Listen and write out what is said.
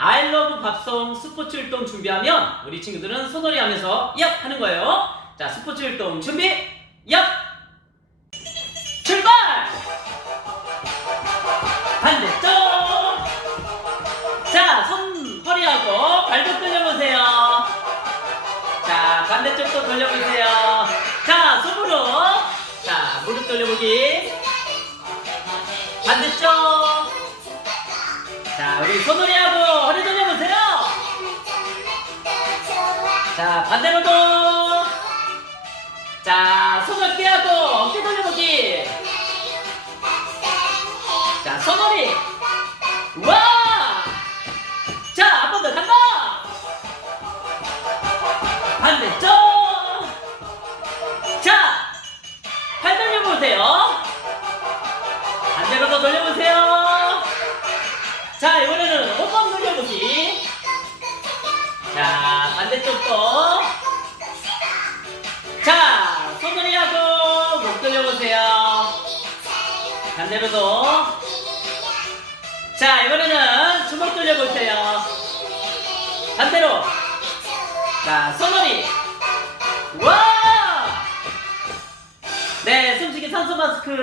love 밥송 스포츠 활동 준비하면 우리 친구들은 소놀이 하면서 얍 하는 거예요. 자 스포츠 활동 준비 얍 출발 반대쪽 자 손 허리하고 발도 돌려보세요. 자 반대쪽도 돌려보세요. 자 손으로 자 무릎 돌려보기 반대쪽 자 우리 손놀이 하고 자 반대로도! 자손 어깨하고 어깨 돌려보기! 자 손놀이! 와 자 한 번 더 간다! 반대쪽! 자 팔 돌려보세요. 반대로도 돌려보세요. 자 이번에 반대쪽도. 자 손놀이하고 목 돌려보세요. 반대로도. 자 이번에는 주먹 돌려보세요. 반대로. 자 손놀이 와! 네 숨쉬기 산소 마스크